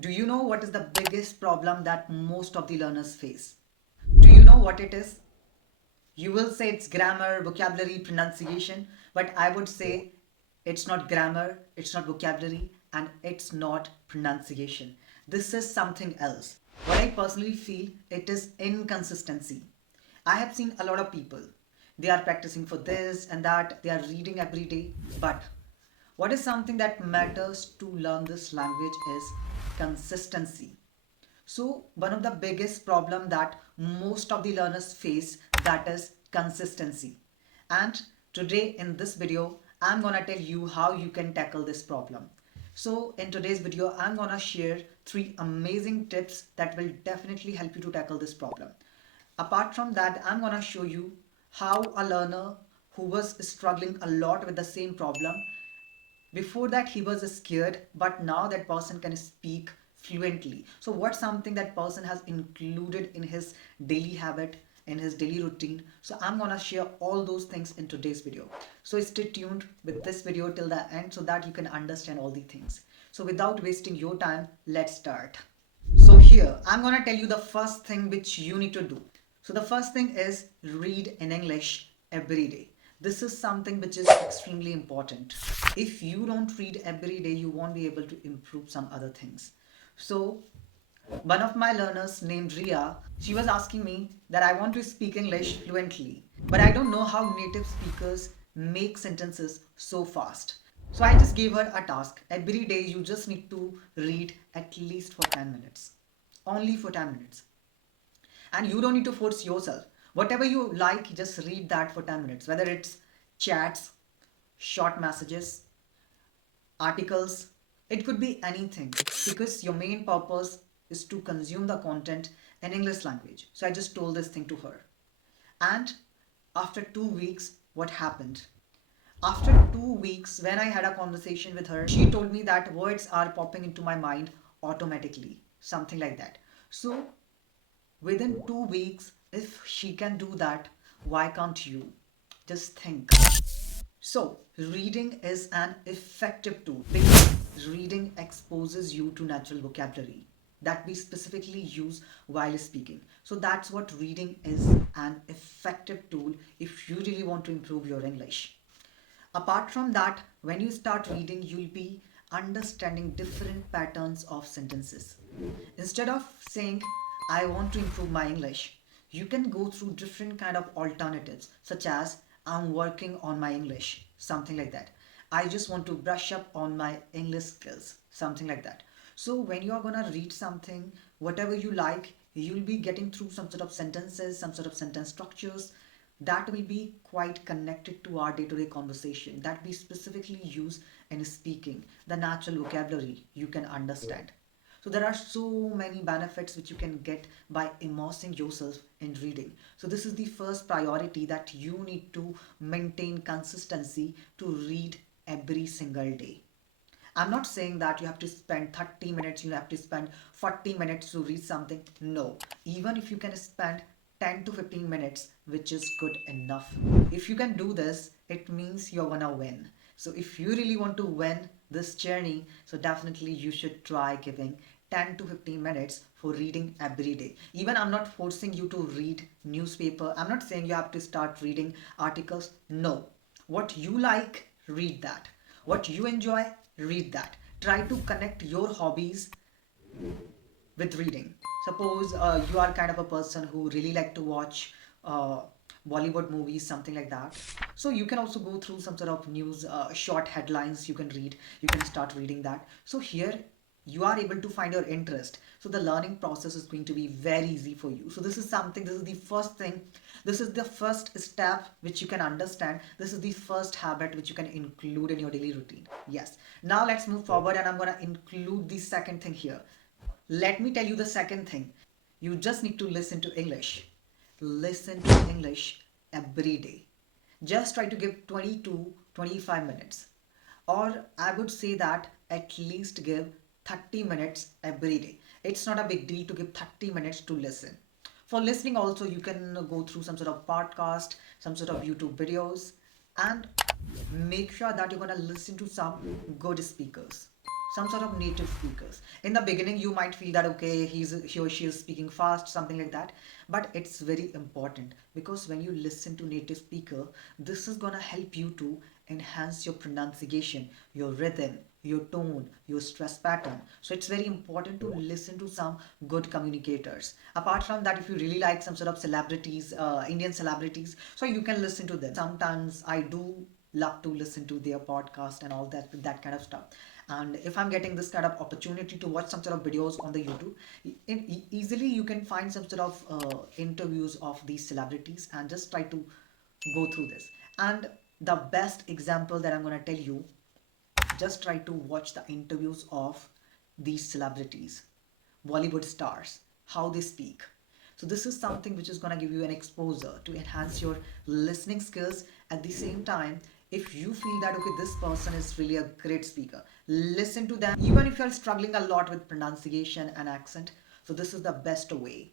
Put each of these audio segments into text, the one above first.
Do you know what is the biggest problem that most of the learners face? Do you know what it is? You will say it's grammar, vocabulary, pronunciation, but I would say it's not grammar, it's not vocabulary, and it's not pronunciation. This is something else. What I personally feel, it is inconsistency. I have seen a lot of people. They are practicing for this and that, they are reading every day, but what is something that matters to learn this language is consistency. So one of the biggest problem that most of the learners face, that is consistency. And today in this video, I'm gonna tell you how you can tackle this problem. So in today's video, I'm gonna share 3 amazing tips that will definitely help you to tackle this problem. Apart from that, I'm gonna show you how a learner who was struggling a lot with the same problem, before that he was scared, but now that person can speak fluently. So what's something that person has included in his daily habit, in his daily routine? So I'm gonna share all those things in today's video. So stay tuned with this video till the end so that you can understand all the things. So without wasting your time, let's start. So here I'm gonna tell you the first thing which you need to do. So the first thing is read in English every day. This is something which is extremely important. If you don't read every day, you won't be able to improve some other things. So one of my learners named Ria, she was asking me that I want to speak English fluently, but I don't know how native speakers make sentences so fast. So I just gave her a task. Every day you just need to read at least for 10 minutes. Only for 10 minutes. And you don't need to force yourself. Whatever you like, just read that for 10 minutes. Whether it's chats, short messages, articles, it could be anything, because your main purpose is to consume the content in English language. So I just told this thing to her. And after 2 weeks, what happened? After 2 weeks, when I had a conversation with her, she told me that words are popping into my mind automatically, something like that. So within 2 weeks, if she can do that, why can't you? Just think. So, reading is an effective tool because reading exposes you to natural vocabulary that we specifically use while speaking. So, that's what reading is, an effective tool if you really want to improve your English. Apart from that, when you start reading, you'll be understanding different patterns of sentences. Instead of saying, I want to improve my English, you can go through different kind of alternatives, such as I'm working on my English, something like that. I just want to brush up on my English skills, something like that. So when you are gonna read something, whatever you like, you'll be getting through some sort of sentences, some sort of sentence structures that will be quite connected to our day-to-day conversation that we specifically use in speaking, the natural vocabulary you can understand. So there are so many benefits which you can get by immersing yourself in reading. So this is the first priority, that you need to maintain consistency to read every single day. I'm not saying that you have to spend 30 minutes, you have to spend 40 minutes to read something. No. Even if you can spend 10 to 15 minutes, which is good enough. If you can do this, it means you're gonna win. So if you really want to win this journey, so definitely you should try giving 10 to 15 minutes for reading every day. Even I'm not forcing you to read newspaper. I'm not saying you have to start reading articles. No. What you like, read that. What you enjoy, read that. Try to connect your hobbies with reading. Suppose you are kind of a person who really like to watch uh, Bollywood movies, something like that. So you can also go through some sort of news, short headlines you can read. You can start reading that. So here you are able to find your interest. So the learning process is going to be very easy for you. So this is something, this is the first thing. This is the first step which you can understand. This is the first habit which you can include in your daily routine. Yes. Now let's move forward, and I'm going to include the second thing here. Let me tell you the second thing. You just need to listen to English. Listen to English every day. Just try to give 20 to 25 minutes. Or I would say that at least give 30 minutes every day. It's not a big deal to give 30 minutes to listen. For listening also, you can go through some sort of podcast, some sort of YouTube videos, and make sure that you're going to listen to some good speakers. some sort of native speakers. In the beginning, you might feel that okay, he or she is speaking fast, something like that. But it's very important because when you listen to native speaker, this is gonna help you to enhance your pronunciation, your rhythm, your tone, your stress pattern. So it's very important to listen to some good communicators. Apart from that, if you really like some sort of celebrities, Indian celebrities, so you can listen to them. Sometimes I do love to listen to their podcast and all that kind of stuff. And if I'm getting this kind of opportunity to watch some sort of videos on the YouTube, easily you can find some sort of interviews of these celebrities and just try to go through this. And the best example that I'm going to tell you, just try to watch the interviews of these celebrities, Bollywood stars, how they speak. So this is something which is going to give you an exposure to enhance your listening skills. At the same time, if you feel that okay, this person is really a great speaker, listen to them even if you're struggling a lot with pronunciation and accent. So this is the best way,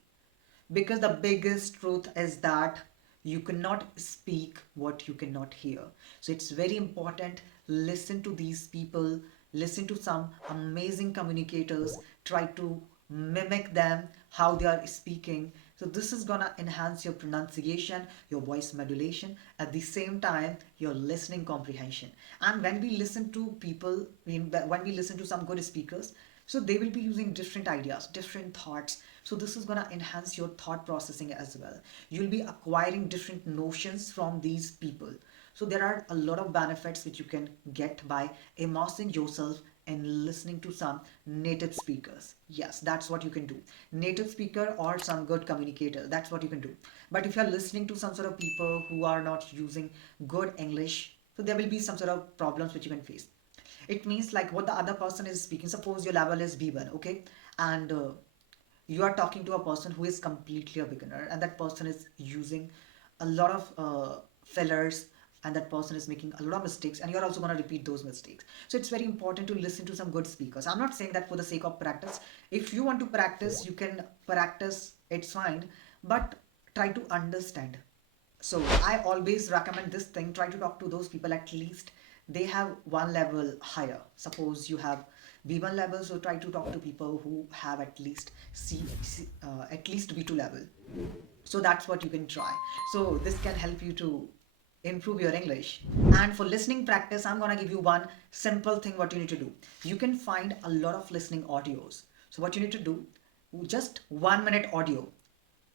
because the biggest truth is that you cannot speak what you cannot hear. So it's very important, listen to these people, listen to some amazing communicators, try to mimic them how they are speaking. So this is gonna enhance your pronunciation, your voice modulation, at the same time your listening comprehension. And when we listen to people, when we listen to some good speakers, so they will be using different ideas, different thoughts. So this is going to enhance your thought processing as well. You'll be acquiring different notions from these people. So there are a lot of benefits which you can get by immersing yourself and listening to some native speakers. Yes, that's what you can do. Native speaker or some good communicator, that's what you can do. But if you're listening to some sort of people who are not using good English, so there will be some sort of problems which you can face. It means like what the other person is speaking. Suppose your level is B1, okay, and you are talking to a person who is completely a beginner, and that person is using a lot of fillers, and that person is making a lot of mistakes, and you're also going to repeat those mistakes. So it's very important to listen to some good speakers. I'm not saying that for the sake of practice. If you want to practice, you can practice, it's fine, but try to understand. So I always recommend this thing, try to talk to those people at least they have one level higher. Suppose you have B1 level, so try to talk to people who have at least at least B2 level. So that's what you can try. So this can help you to improve your English. And for listening practice, I'm gonna give you one simple thing what you need to do. You can find a lot of listening audios. So what you need to do, just 1 minute audio,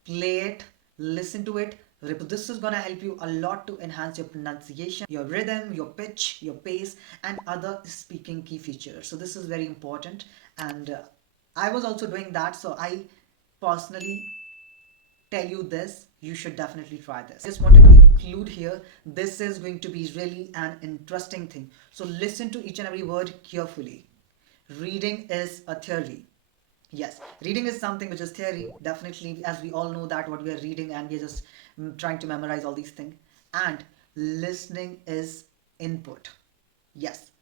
play it, listen to it. This is going to help you a lot to enhance your pronunciation, your rhythm, your pitch, your pace, and other speaking key features. So this is very important. And I was also doing that. So I personally tell you this, you should definitely try this. Just wanted to include here, this is going to be really an interesting thing. So listen to each and every word carefully. Reading is a theory. Yes, reading is something which is theory, definitely, as we all know that what we are reading and we're just trying to memorize all these things. And listening is input. Yes.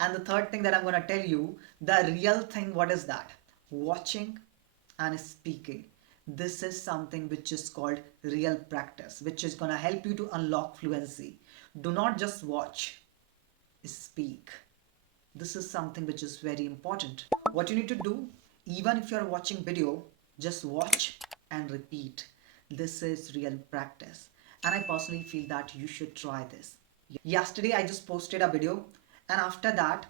And the third thing that I'm going to tell you, the real thing, what is that? Watching and speaking. This is something which is called real practice, which is going to help you to unlock fluency. Do not just watch, speak. This is something which is very important. What you need to do, even if you're watching video, just watch and repeat. This is real practice. And I personally feel that you should try this. Yesterday, I just posted a video, and after that,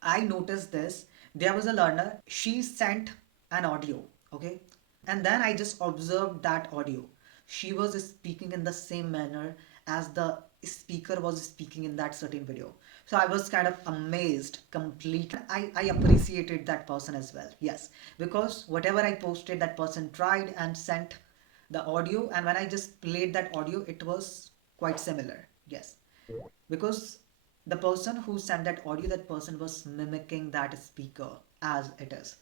I noticed this. There was a learner, she sent an audio, okay? And then I just observed that audio. She was speaking in the same manner as the speaker was speaking in that certain video. So I was kind of amazed completely. I appreciated that person as well. Yes. Because whatever I posted, that person tried and sent the audio. And when I just played that audio, it was quite similar. Yes. Because the person who sent that audio, that person was mimicking that speaker as it is.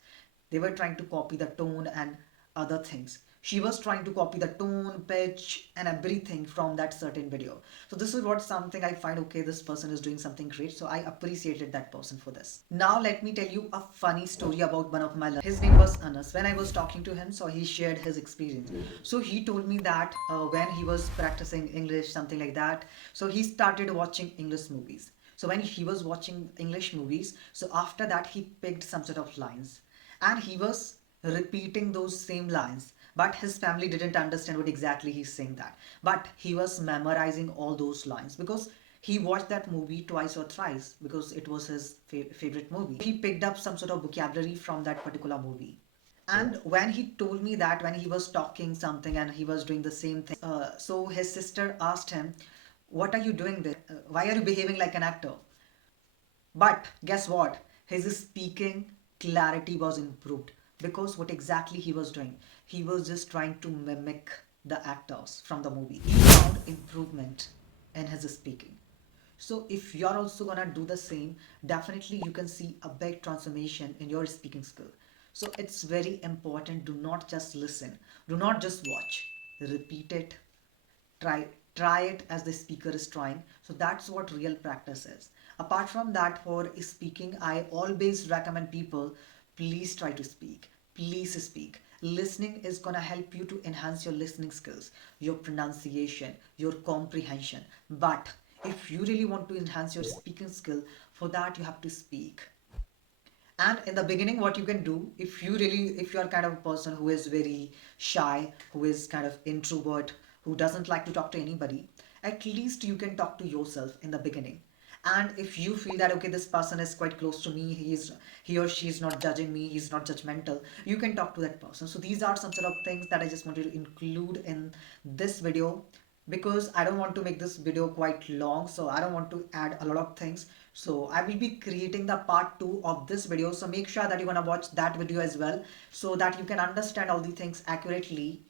They were trying to copy the tone and other things. She was trying to copy the tone, pitch, and everything from that certain video. So this is what something I find, okay, this person is doing something great. So I appreciated that person for this. Now let me tell you a funny story about one of my learners. His name was Anas. When I was talking to him, so he shared his experience. So he told me that when he was practicing English, something like that, so he started watching English movies. So when he was watching English movies, so after that he picked some sort of lines and he was repeating those same lines. But his family didn't understand what exactly he's saying that. But he was memorizing all those lines because he watched that movie twice or thrice because it was his favorite movie. He picked up some sort of vocabulary from that particular movie. And when he told me that when he was talking something and he was doing the same thing, so his sister asked him, "What are you doing there? Why are you behaving like an actor?" But guess what? His speaking clarity was improved because what exactly he was doing? He was just trying to mimic the actors from the movie. He found improvement in his speaking. So if you're also gonna do the same, definitely you can see a big transformation in your speaking skill. So it's very important. Do not just listen. Do not just watch. Repeat it, try it as the speaker is trying. So that's what real practice is. Apart from that, for speaking, I always recommend people, please try to speak, please speak. Listening is going to help you to enhance your listening skills, your pronunciation, your comprehension. But if you really want to enhance your speaking skill, for that you have to speak. And in the beginning, what you can do, if you are kind of a person who is very shy, who is kind of introvert, who doesn't like to talk to anybody, at least you can talk to yourself in the beginning. And if you feel that okay, this person is quite close to me, he or she is not judging me, he's not judgmental, you can talk to that person. So these are some sort of things that I just wanted to include in this video because I don't want to make this video quite long, so I don't want to add a lot of things. So I will be creating the part 2 of this video, so make sure that you're gonna watch that video as well so that you can understand all the things accurately.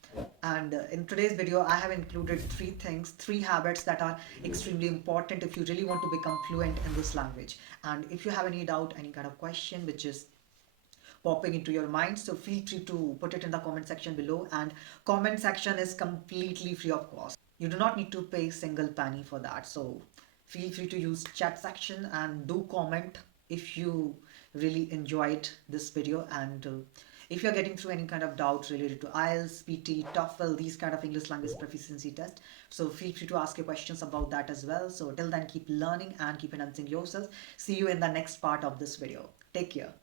And in today's video I have included 3 habits that are extremely important if you really want to become fluent in this language. And if you have any doubt, any kind of question which is popping into your mind, so feel free to put it in the comment section below. And comment section is completely free of cost. You do not need to pay single penny for that. So feel free to use chat section and do comment if you really enjoyed this video. And if you're getting through any kind of doubt related to IELTS, PT, TOEFL, these kind of English language proficiency test, so feel free to ask your questions about that as well. So till then, keep learning and keep enhancing yourself. See you in the next part of this video. Take care.